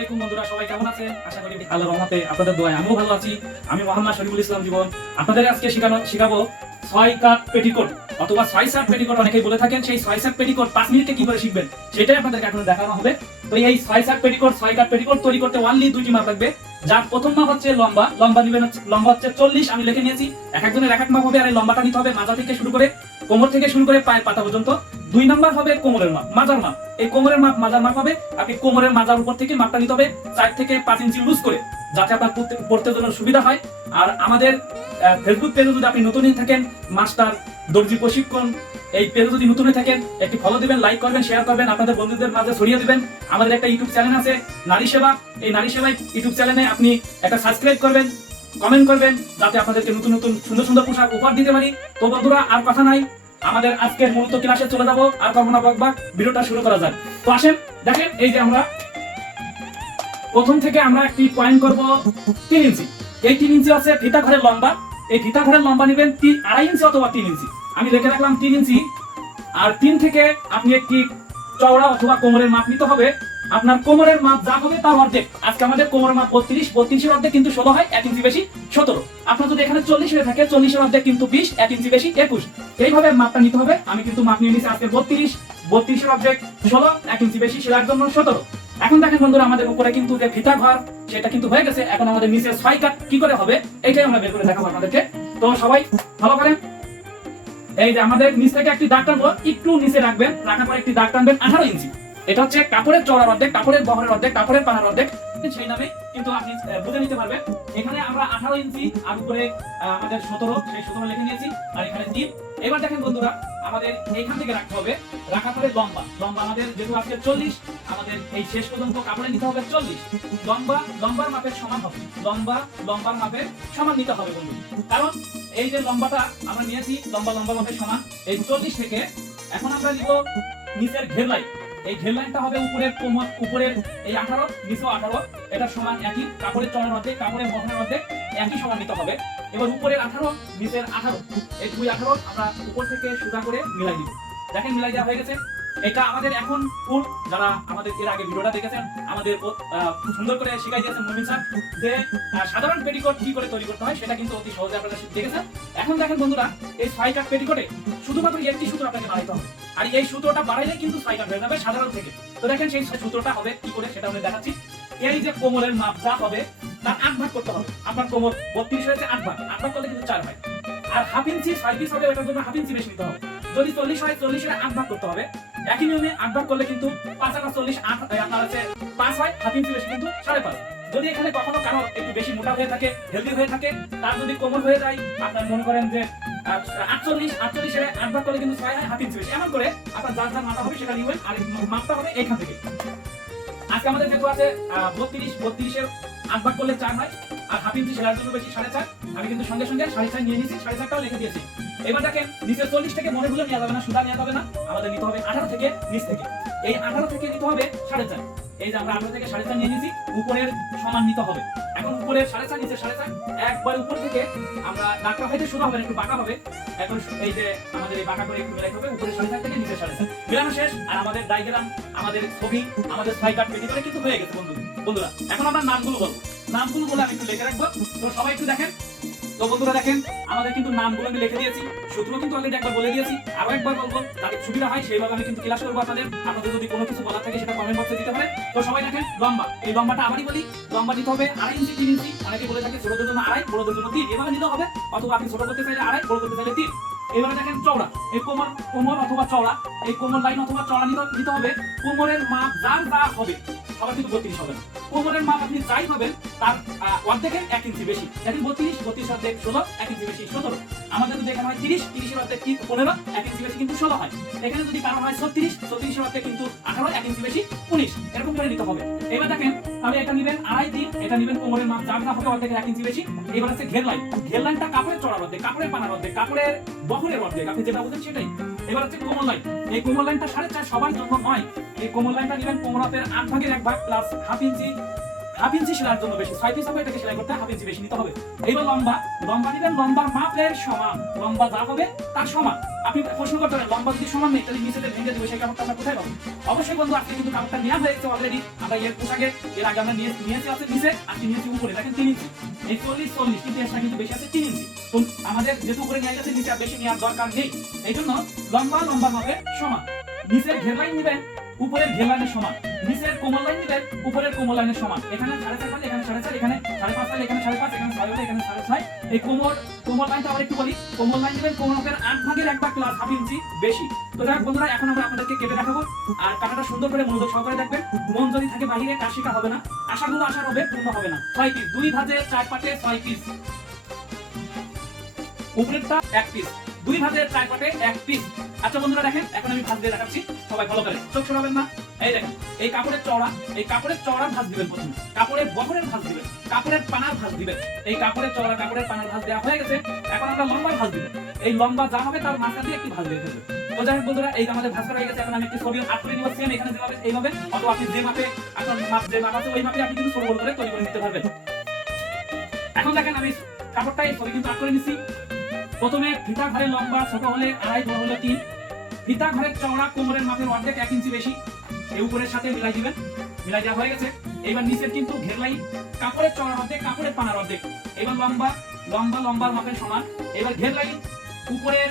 আলাইকুম বন্ধুরা, সবাই কেমন আছেন? আশা করি আল্লাহর রহমতে আপনাদের দোয়ায় আমিও ভালো আছি। আমি মোহাম্মদ শরীফুল ইসলাম জীবন। আপনাদের আজকে শিখাবো 6 কাট পেটিকোট অথবা 6 সাত পেটিকোট অনেকেই বলে থাকেন। সেই 6 সাত পেটিকোট 5 মিনিটে কি করে শিখবেন সেটাই আপনাদেরকে এখন দেখানো হবে। তো এই 6 সাত পেটিকোট 6 কাট পেটিকোট তৈরি করতে অনলি দুইটি মাপ লাগবে। যার প্রথম মাপ হচ্ছে লম্বা নেবেন, লম্বা হচ্ছে 40, আমি লিখে নিয়েছি। একজনের এক এক মাপ হবে। আর এই লম্বাটা নিতে হবে মাজা থেকে শুরু করে কোমর থেকে শুরু করে পায়ের পাতা পর্যন্ত। 2 নাম্বার হবে কোমরের মাপ, মাজার মাপ। এই কোমরের মাপ মাজার মাপ হবে। আপনি কোমরের মাজার উপর থেকে মাপটা নিতে হবে 4 থেকে 5 ইঞ্চি লুজ করে, যাতে আপনার পড়তে জন্য সুবিধা হয়। আর আমাদের ফেসবুক পেজে যদি আপনি নতুনই থাকেন, মাস্টার দর্জি প্রশিক্ষণ, এই পেজে যদি নতুনই থাকেন একটি ফলো দিবেন, লাইক করবেন, শেয়ার করবেন, আপনাদের বন্ধুদের মাঝে ছড়িয়ে দিবেন। আমাদের একটা ইউটিউব চ্যানেল আছে নারী সেবা। এই নারী সেবা ইউটিউব চ্যানেলে আপনি একটা সাবস্ক্রাইব করবেন, কমেন্ট করবেন, যাতে আপনাদেরকে নতুন নতুন সুন্দর সুন্দর পোশাক উপহার দিতে পারি। তো বন্ধুরা, আর কথা নাই, আমাদের আজকের মূলত ক্লাসে চলে যাবো। আর করবো না বকবক, ভিডিওটা শুরু করা যাক। তো আসেন দেখেন, এই যে আমরা প্রথম থেকে আমরা একটি পয়েন্ট করব 3 ইঞ্চি। এই 3 ইঞ্চি আছে ফিতা ঘরের লম্বা। এই ফিতা ঘরের লম্বা নেবেন 2.5 ইঞ্চি অথবা 3 ইঞ্চি। আমি রেখে রাখলাম 3 ইঞ্চি। আর 3 থেকে আপনি একটি চওড়া অথবা কোমরের মাপ নিতে হবে। আপনার কোমরের মাপ যা হবে তার অর্ধেক। আজকে আমাদের কোমরের মাপ 32 এর অর্ধেক কিন্তু 16 হয়, 1 ইঞ্চি বেশি 17। আপনার যদি এখানে 40 হয়ে থাকে, 40 এর অর্ধেক কিন্তু 20, 1 ইঞ্চি বেশি 21। এইভাবে মাপটা নিতে হবে। আমি কিন্তু মাপ নিয়ে নিয়েছি আজকে 32 এর অর্ধেক 16, 1 ইঞ্চি বেশি, সেটার জন্য 17। এখন দেখেন বন্ধুরা, আমাদের উপরে কিন্তু যে ফিতা ঘর সেটা কিন্তু হয়ে গেছে। এখন আমাদের নিচে 6 কাট কি করে হবে এটাই আমরা বের করে দেখাবো আপনাদেরকে। তো সবাই ভালো করেন। এই যে আমাদের নিচ থেকে একটি দাগ টানবো, একটু নিচে রাখবেন, রাখার পর একটি দাগ টানবেন 18 ইঞ্চি। এটা হচ্ছে কাপড়ের চওড়ার অর্ধেক, কাপড়ের বহরের অর্ধেক, কাপড়ের পানার অর্ধেক, সেই নামে কিন্তু আপনি বুঝে নিতে পারবেন। এখানে আমরা 18 ইঞ্চি আর উপরে আমাদের 17, সেই 17 লিখে নিয়েছি। আর এখানে 3। এবার দেখেন বন্ধুরা, আমাদের এইখান থেকে রাখতে হবে। রাখার পরে লম্বা আমাদের যেহেতু আজকে 40, আমাদের এই শেষ পর্যন্ত কাপড়ে নিতে হবে 40। লম্বার মাপের সমান হবে। লম্বার মাপের সমান নিতে হবে বন্ধু। কারণ এই যে লম্বাটা আমরা নিয়েছি, লম্বার মাপের সমান এই 40 থেকে। এখন আমরা নিব নিচের ঘের লাইন। এই ঘের লাইনটা হবে উপরের এই 18, নিচেও 18, এটা সমান একই। কাপড়ের চওড়ার অর্ধেক, কাপড়ের বহরের অর্ধেক একই সমান নিতে হবে। এবার উপরের 18, নিচের 18, এই 2 18 আমরা উপর থেকে সোজা করে মিলাই দিব। দেখেন মিলাই দেওয়া হয়ে গেছে। এটা আমাদের এখন ফুল, যারা আমাদের এর আগে ভিডিওটা দেখেছেন, আমাদের খুব সুন্দর করে শিখাই দিয়েছেন মুমিন স্যার, যে সাধারণ পেটিকোট কি করে তৈরি করতে হয় সেটা কিন্তু অতি সহজে আপনারা দেখেছেন। এখন দেখেন বন্ধুরা, এই 6 কাট পেটিকোটে শুধুমাত্র একটি সূত্র আপনাকে বানাইতে হবে। আর এই সূত্রটা বাড়াইলে কিন্তু 6 কাট হয়ে যাবে সাধারণ থেকে। তো দেখেন সেই সূত্রটা হবে কি করে সেটা আমি দেখাচ্ছি। এই যে কোমরের মাপ যা হবে তার 8 ভাগ করতে হবে। আপনার কোমর 32 হয়েছে, 8 ভাগ করলে কিন্তু 4 হয়। আর হাফ ইঞ্চি 6 পিস হবে, এটার জন্য হাফ ইঞ্চি বেশি নিতে হবে। যদি 40 হয়, 40 এর 8 ভাগ করতে হবে। একই নিয়মে 8 ভাগ করলে কিন্তু 5 আর 40 8 আপনার আছে 5 হয়, হাফ ইঞ্চি বেশি কিন্তু 5.5। যদি এখানে কখনো কারো একটু বেশি মোটা হয়ে থাকে, হেলদি হয়ে থাকে, তার যদি কোমর হয়ে যায়, আপনার মনে করেন যে 48 এর 8 ভাগ করলে কিন্তু 6 হয়, হাফ ইঞ্চি বেশি। এমন করে আপনার যার মাথা হবে সেটা নিবেন। আর মাপটা হবে এখান থেকে। আজকে আমাদের যেহেতু আছে 32 এর 8 ভাগ করলে 4 হয়, আর হাফ ইঞ্চি সেটার জন্য বেশি 4.5। আমি কিন্তু সঙ্গে 4.5 নিয়ে নিয়েছি, 4.5টাও লিখে দিয়েছি। এবার দেখেন নিচে 40 থেকে মনে ভুলে নেওয়া যাবে না, সুদা নেওয়া যাবে না। আমাদের নিতে হবে 18 থেকে, নিচ থেকে। এই 18 থেকে নিতে হবে 4.5। এই যে আমরা 18 থেকে 4.5 নিয়ে নিয়েছি, উপরের সমান নিতে হবে। এখন উপরের 4.5, নিচে 4.5, একবার উপর থেকে আমরা দাগটা হয়তো সোজা হবে না, একটু বাঁকা হবে। এখন এই যে আমাদের এই বাঁকা করে একটু মিলাইতে হবে, উপরে 4.5 থেকে নিচে 4.5 মিলানো শেষ। আর আমাদের ডায়াগ্রাম, আমাদের ছবি, আমাদের 6 কাট পেটিকোট কিন্তু হয়ে গেছে বন্ধুরা। এখন আমরা নামগুলো বলে আমি একটু লিখে রাখবো। তো সবাই একটু দেখেন। তো বন্ধুরা দেখেন, আমাদের কিন্তু নামগুলো আমি লিখে দিয়েছি, সূত্র কিন্তু অলরেডি একবার বলে দিয়েছি। আরো একবার বলবো, যাতে সুবিধা হয় সেইভাবে আমি কিন্তু ক্লাস করবো আপনাদের। আপনাদের যদি কোনো কিছু বলার থাকে সেটা কমেন্ট বক্সে দিতে পারেন। তো সবাই দেখেন, এই লম্বাটা আবারই বলি, লম্বা নিতে হবে 2.5 ইঞ্চি, 3 ইঞ্চি। অনেকে বলে থাকে ছোটদের জন্য 2.5, বড়দের জন্য 3, এভাবে নিতে হবে। অথবা আপনি ছোট করতে চাইলে 2.5, বড় করতে চাইলে 3। এবারে দেখেন চওড়া, এই কোমর অথবা চওড়া, এই কোমর লাইন অথবা চওড়া নিতে হবে। কোমরের মাপ যার যা হবে, সবার কিন্তু 32 হবে না। কোমরের মাপ আপনি যাই হবেন তার অর্ধেকের 1 ইঞ্চি বেশি। দেখেন 32 অর্ধেক 16, 1 ইঞ্চি বেশি 17। আমাদের যদি এখানে হয় 30 এর অর্ধেক 15, 1 ইঞ্চি বেশি কিন্তু 16 হয়। এখানে যদি কারো হয় 36 এর অর্ধেক কিন্তু 18, 1 ইঞ্চি বেশি 19। এরকম করে নিতে হবে। এবার দেখেন, তাহলে এটা নেবেন 2.5, 3, এটা নেবেন কোমরের মাপ যার যা হবে অর্ধেকের 1 ইঞ্চি বেশি। এবার আছে ঘের লাইনটা কাপড়ের চওড়ার অর্ধেক, কাপড়ের পানার অর্ধেক, কাপড়ের বহরের অর্ধেক, আপনি যেটা বলছেন সেটাই। এবার হচ্ছে কোমর লাইন। এই কোমর লাইনটা 4.5 সবার জন্য নয়। এই কোমর লাইনটা নেবেন কোমর মাপের 8 ভাগের 1 ভাগ প্লাস হাফ হাফ ইঞ্চি সেলাইয়ের জন্য বেশি, 6 পিস হবে এটাকে সেলাই করতে হাফ ইঞ্চি বেশি নিতে হবে। এইবার লম্বা নিবেন লম্বার মাপের সমান, লম্বা যা হবে তার সমান। আপনি প্রশ্ন করতে পারেন লম্বা যদি সমান নেই তাহলে নিচেতে ভেঙে দেবে, সেই কাপড়টা আমরা কোথায় পাবো? অবশ্যই বন্ধু আজকে কিন্তু কাপড়টা নেওয়া হয়েছে অলরেডি। আমরা এর পোশাকে এর আগে আমরা নিয়েছি আছে নিচে, আজকে নিয়েছি উপরে, দেখেন 3 ইঞ্চি। এই 40 কিন্তু এক্সট্রা কিন্তু বেশি আছে 3 ইঞ্চি। তো আমাদের যেহেতু উপরে নিয়ে গেছে নিচে আর বেশি নেওয়ার দরকার নেই, এই জন্য লম্বা মাপের সমান। নিচের ঘের লাইন নিবেন উপরের ঘের লাইনের সমান, নিচের কোমল লাইন নিবেন উপরের কোমল লাইনের সমান। এখানে 4.5 পাইলে এখানে 4.5, এখানে 5.5 পাইলে এখানে 5.5, এখানে 6 হলে এখানে 6.5। এই কোমল লাইনটা আবার একটু বলি, কোমল লাইন নিবেন কোমল মাপের 8 ভাগের 1 ভাগ প্লাস হাফ ইঞ্চি বেশি। তো যাই হোক বন্ধুরা, এখন আমরা আপনাদেরকে কেটে দেখাবো, আর কাটাটা সুন্দর করে মনোযোগ সহকারে দেখবেন। মন যদি থাকে বাহিরে কাজ শেখা হবে না, আশাগুলো আশার হবে পূর্ণ হবে না। 6 পিস, 2 ভাজে 4 পাটে 6 পিস, উপরেরটা 1 পিস, 2 ভাজে 4 পাটে 1 পিস। আচ্ছা বন্ধুরা দেখেন, এখন আমি ভাঁজ দিয়ে দেখাচ্ছি, সবাই ভালো করে চোখ সরাবেন না। এই দেখেন, এই কাপড়ের চওড়া ভাঁজ দিবেন প্রথমে, কাপড়ের বহরের ভাঁজ দিবেন, কাপড়ের পানার ভাঁজ দিবেন। এই কাপড়ের চওড়া কাপড়ের পানার ভাঁজ দেওয়া হয়ে গেছে, এখন আমরা লম্বা ভাঁজ দিব। এই লম্বা যা হবে তার মাথা দিয়ে একটু ভাঁজ দিয়ে ফেলবেন। তো যাই হোক বন্ধুরা, এই যে আমাদের ভাঁজ করা হয়ে গেছে, এখন আমি একটু ছবি আট করে নিব। সেম এখানে যেভাবে এইভাবে, অথবা আপনি যে মাপে আপনার যে মাপ আছে ওই মাপে আপনি কিন্তু ছোট বড় করে তৈরি করে নিতে পারবেন। এখন দেখেন আমি কাপড়টা এই ছবি কিন্তু আট করে নিছি। প্রথমে ফিতা ঘরের লম্বা ছোট হলে 2.5, বড় হলে 3। ফিতা ঘরের চওড়া কোমরের মাপের অর্ধেক 1 ইঞ্চি বেশি, এই উপরের সাথে মিলাই দিবেন। মিলাই দেওয়া হয়ে গেছে। এবার নিচের কিন্তু ঘের লাইন কাপড়ের চওড়ার অর্ধেক কাপড়ের পানার অর্ধেক। এবার লম্বার মাপের সমান। এবার ঘের লাইন উপরের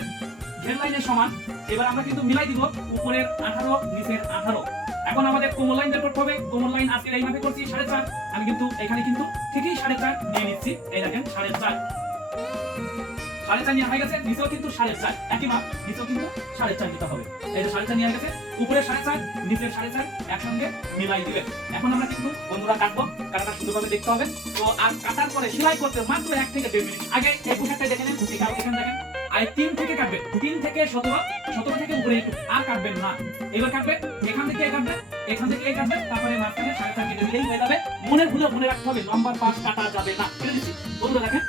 ঘের লাইনের সমান। এবার আমরা কিন্তু মিলাই দিব উপরের 18 নিচের 18। এখন আমাদের কোমল লাইন বের করতে হবে। কোমল লাইন আজকে এই মাপে করছি 4.5। আমি কিন্তু এখানে কিন্তু ঠিকই 4.5 নিয়ে নিচ্ছি। এই দেখেন 4.5 নিয়ে হয়ে গেছে। নিচেও কিন্তু 4.5 একই মাপ, নিচেও কিন্তু 4.5 নিতে হবে। এই যে 4.5 নিয়ে গেছে, উপরে 4.5 নিচের 4.5 একসঙ্গে মিলাই দিবেন। এখন আমরা কিন্তু বন্ধুরা কাটবো, কাটাটা সুন্দরভাবে দেখতে হবে। তো আর কাটার পরে সেলাই করতে মাত্র 1 থেকে 1.5 মিনিট। আগে এই পোশাকটা দেখে নেন, এখানে দেখেন আর 3 থেকে কাটবেন, 3 থেকে 17 থেকে উপরে একটু আর কাটবেন না। এবার কাটবেন এখান থেকে কাটবেন, তারপরে মাঝখানে 4.5 কেটে দিলেই হয়ে যাবে। মনে রাখতে হবে লম্বার পাশ কাটা যাবে না। কেটে দিচ্ছি বন্ধুরা, দেখেন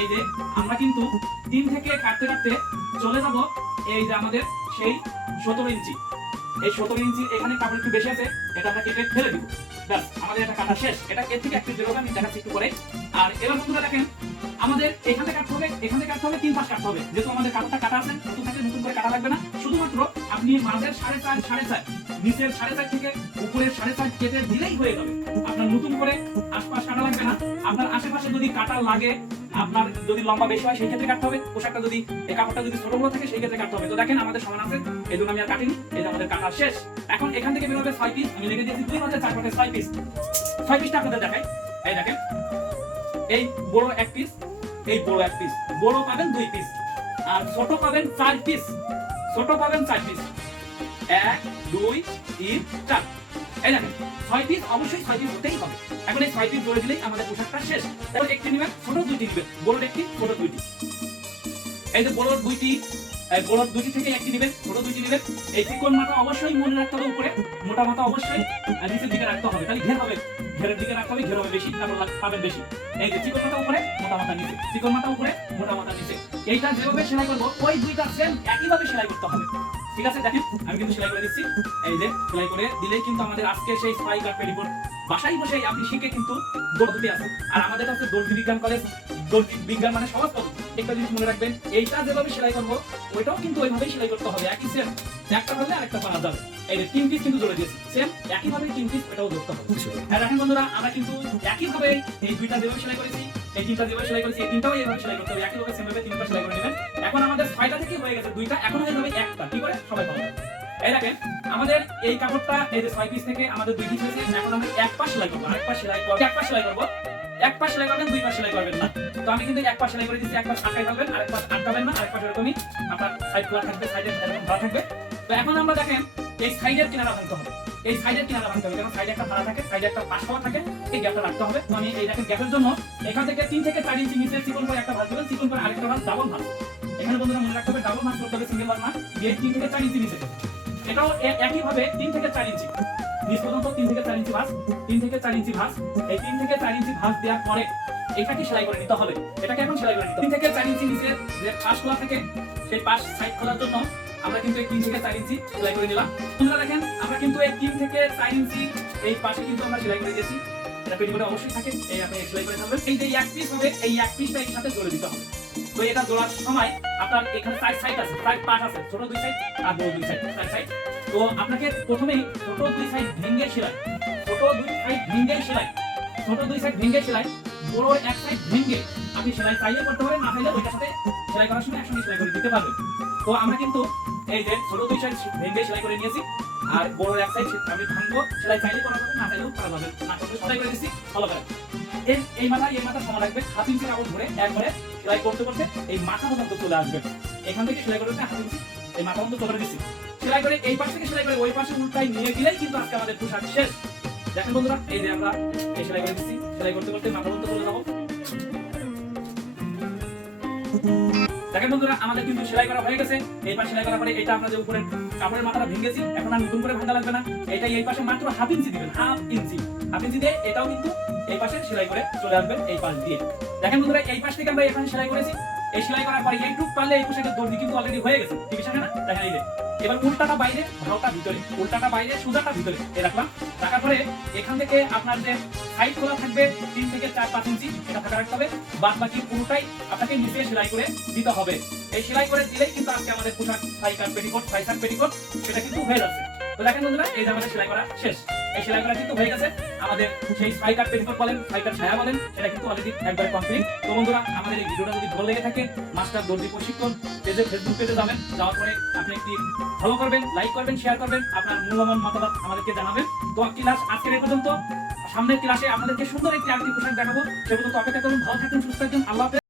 এই যে আমরা কিন্তু 3 থেকে কাটতে চলে যাব এই যে আমাদের সেই 17 ইঞ্চি। এই 17 ইঞ্চি এখানে কাপড় একটু বেশি আছে, এটা আমরা কেটে ফেলে দিব। ব্যাস, আমাদের এটা কাটা শেষ। এটা এর থেকে একটু জেরো আমি দেখাচ্ছি একটু পরে। আর এবার বন্ধুরা দেখেন, আমাদের এখানে কাটতে হবে 3 পাশ কাটতে হবে। যেহেতু আমাদের কাপড়টা কাটা আছে, নতুন করে কাটা লাগবে না। শুধুমাত্র আপনি মাঝের 4.5 নিচের 4.5 থেকে উপরের 4.5 কেটে দিলেই হয়ে যাবে। আপনার নতুন করে আশপাশ কাটা লাগবে না। আপনার আশেপাশে যদি কাটা লাগে, আপনার যদি লম্বা বেশি হয় সেই ক্ষেত্রে কাটতে হবে। পোশাকটা যদি এই কাপড়টা যদি ছোট বড় থাকে সেই ক্ষেত্রে কাটতে হবে। তো দেখেন আমাদের সমান আছে, এই জন্য আমি আর কাটিনি। এই যে আমাদের কাটা শেষ। এখন এখান থেকে বের হবে 6 পিস। আমি লিখে দিয়েছি 2 ভাজে 4 পাটে 6 পিস। 6 পিসটা আপনাদের দেখাই। এই দেখেন, এই বড় 1 পিস, এই বড় 1 পিস, বড় পাবেন 2 পিস, আর ছোট পাবেন 4 পিস। 1 2 3 4। এই দেখেন 6 পিস, অবশ্যই 6 পিস হতেই হবে। এখন এই 6 পিস জোড়া দিলেই আমাদের পোশাকটা শেষ। তাহলে একটি নেবেন, ছোট 2টি নেবেন, বড় একটি, ছোট 2টি। এই যে বড় 2টি, বড় 2টি থেকে একটি নেবেন, ছোট 2টি নেবেন। এই চিকন মাথা অবশ্যই মনে রাখতে হবে উপরে, মোটা মাথা অবশ্যই নিচের দিকে রাখতে হবে। তাহলে ঘের হবে, ঘেরের দিকে রাখতে হবে, ঘের হবে বেশি, তারপর পাবেন বেশি। এই যে চিকন মাথা উপরে, মোটা মাথা নিচে, চিকন মাথা উপরে, মোটা মাথা নিচে। এইটা যেভাবে সেলাই করবো ওই দুইটা সেম একইভাবে সেলাই করতে হবে। ঠিক আছে, দেখেন আমি কিন্তু সেলাই করে দিচ্ছি। এই যে সেলাই করে দিলেই কিন্তু আমাদের আজকে সেই স্পাই কাট পেটিকোট বাসায় বসে আপনি শিখে কিন্তু পদ্ধতি আছে। আর আমাদের কাছে দর্জি বিজ্ঞান কলেজ, দর্জি বিজ্ঞান মানে সহজ পদ্ধতি। একটা জিনিস মনে রাখবেন, এইটা যেভাবে সেলাই করবো ওইটাও কিন্তু ওইভাবেই সেলাই করতে হবে। একই সেম, একটা হলে আরেকটা পানা যাবে। এই যে 3 পিস কিন্তু জোড়া দিয়েছি, সেম একইভাবে 3 পিস এটাও ধরতে হবে। হ্যাঁ দেখেন বন্ধুরা, আমরা কিন্তু একইভাবে এই দুইটা যেভাবে সেলাই করেছি, এই তিনটা যেভাবে সেলাই করেছি, এই তিনটাও এইভাবে সেলাই করতে হবে। একইভাবে সেম ভাবে 3টা সেলাই করে নেবেন। এখন আমাদের 6টা থেকে হয়ে গেছে 2টা, এখন হয়ে যাবে 1টা। কি করে সবাই ভালো। এই দেখেন আমাদের এই কাপড়টা এই যে 6 পিস থেকে আমাদের 2 পিস হয়েছে। এখন আমরা এক পাশ সেলাই করব, আরেক পাশ সেলাই করব, এক পাশ সেলাই করব। এক পাশ সেলাই করবেন, 2 পাশ সেলাই করবেন না। তো আমি কিন্তু এক পাশ সেলাই করে দিচ্ছি, এক পাশ আটকাই ফেলবেন, আরেক পাশ আটকাবেন না, আরেক পাশ এরকমই আপনার সাইড খোলা থাকবে, সাইডে এরকম ভালো থাকবে। তো এখন আমরা দেখেন এই সাইডের কিনারা ভাঙতে হবে, এই সাইডের কিনারা ভাঙতে হবে, কারণ সাইডে একটা ফাড়া থাকে, সাইডে একটা পাশ খাওয়া থাকে, এই গ্যাপটা রাখতে হবে। তো আমি এই দেখেন গ্যাপের জন্য এখান থেকে 3 থেকে 4 ইঞ্চি নিচে চিকন করে একটা ভাঁজ দেবেন, চিকন করে আরেকটা ভাঁজ, ডাবল ভাঁজ। এখানে বন্ধুরা মনে রাখতে হবে ডাবল ভাঁজ করতে হবে, সিঙ্গেল ভাঁজ না। এই 3 থেকে 4 ইঞ্চি নিচে এটাও একইভাবে 3 থেকে 4 ইঞ্চি নিচ পর্যন্ত 3 থেকে 4 ইঞ্চি ভাঁজ, 3 থেকে 4 ইঞ্চি ভাঁজ। এই 3 থেকে 4 ইঞ্চি ভাঁজ দেওয়ার পরে এটাকে সেলাই করে নিতে হবে। এটাকে এখন সেলাই করে নিতে হবে। 3 থেকে 4 ইঞ্চি নিচে যে পাশ খোলা থাকে সেই পাশ সাইড খোলার জন্য আমরা কিন্তু এই 3 থেকে 4 ইঞ্চি সেলাই করে নিলাম। তোমরা দেখেন আমরা কিন্তু এই 3 থেকে 4 ইঞ্চি এই পাশে কিন্তু আমরা সেলাই করে দিয়েছি। এটা পেটিকোটে অবশ্যই থাকে। এই আপনি সেলাই করে থাকবেন। এই যে এক পিস হবে, এই এক পিসটা এর সাথে জোড়ে দিতে হবে। তো এটা জোড়ার সময় আপনার এখানে চার সাইড আছে, চার পার্ট আছে, ছোট দুই সাইড আর বড় দুই সাইড, চার সাইড। তো আপনাকে প্রথমেই ছোট দুই সাইড ভেঙে সেলাই, ছোট দুই সাইড ভেঙে সেলাই, ছোট দুই সাইড ভেঙে সেলাই, বড় এক সাইড ভেঙে আপনি সেলাই চাইলে করতে পারেন, না চাইলে ওইটার সাথে সেলাই করার সময় একসঙ্গে সেলাই করে দিতে পারবেন। তো আমরা কিন্তু এই যে ছোট দুই সাইড ভেঙে সেলাই করে নিয়েছি, আর বড় এক সাইড আমি ভাঙবো, সেলাই চাইলে করা যাবে, না চাইলেও করা যাবে, না করলে সেলাই করে দিচ্ছি। ফলো করেন। এই মাথা সমান রাখবে, হাফ ইঞ্চি কাপড় ধরে একবারে সেলাই করতে করতে এই মাথা পর্যন্ত চলে আসবে। এখান থেকে সেলাই করতে হাফ ইঞ্চি এই মাথা পর্যন্ত চলে দিচ্ছি। সেলাই করে এই পাশ থেকে সেলাই করে ওই পাশে উল্টাই নিয়ে দিলেই কিন্তু আজকে আমাদের পোশাক শেষ। দেখেন বন্ধুরা, এই যে আমরা এই সেলাই করে দিচ্ছি, সেলাই করতে করতে মাথা পর্যন্ত চলে যাবো। দেখেন বন্ধুরা, আমাদের কিন্তু সেলাই করা হয়ে গেছে। এই পাশে সেলাই করার পরে এটা আমরা যে উপরে কাপড়ের মাথাটা ভেঙেছি, এখন আর নতুন করে ভাঙা লাগবে না। এটাই এই পাশে মাত্র হাফ ইঞ্চি দিবেন, হাফ ইঞ্চি দিয়ে এটাও কিন্তু এই পাশে সেলাই করে চলে আসবেন এই পাশ দিয়ে। দেখেন বন্ধুরা, এই পাশ থেকে আমরা এখানে সেলাই করেছি। এই সেলাই করার পরে এইটুক পারলে এই পোশাকের দর্জি কিন্তু অলরেডি হয়ে গেছে, ঠিক আছে না? দেখেন এই যে এবার উল্টাটা বাইরে, ভাওটা ভিতরে, উল্টাটা বাইরে, সোজাটা ভিতরে এই রাখলাম। রাখার পরে এখান থেকে আপনার যে সাইড খোলা থাকবে 3 থেকে 4-5 ইঞ্চি, এটা ফাঁকা রাখতে হবে। বাদ বাকি পুরোটাই আপনাকে নিচে সেলাই করে দিতে হবে। এই সেলাই করে দিলেই কিন্তু আজকে আমাদের পোশাক সাই কাট পেটিকোট, সাই কাট পেটিকোট সেটা কিন্তু হয়ে যাচ্ছে। তো দেখেন বন্ধুরা, এই যে আমাদের সেলাই করা শেষ। এই সেলাই করা কিন্তু হয়ে গেছে। আমাদের সেই সাই কাট পেটিকোট বলেন, সাই কাট ছায়া বলেন, সেটা কিন্তু অলরেডি একবার কমপ্লিট। তো বন্ধুরা, আমাদের এই ভিডিওটা যদি ভালো লেগে থাকে, মাস্টার দর্জি প্রশিক্ষণ পেজে, ফেসবুক পেজে যাবেন, যাওয়ার পরে আপনি একটি ফলো করবেন, লাইক করবেন, শেয়ার করবেন, আপনার মূল্যবান মতামত আমাদেরকে জানাবেন। তো ক্লাস আজকের এই পর্যন্ত। সামনের ক্লাসে আপনাদেরকে সুন্দর একটি আরেকটি পোশাক দেখাবো। সে পর্যন্ত অপেক্ষা করুন। ভালো থাকুন, সুস্থ থাকুন। আল্লাহ হাফেজ।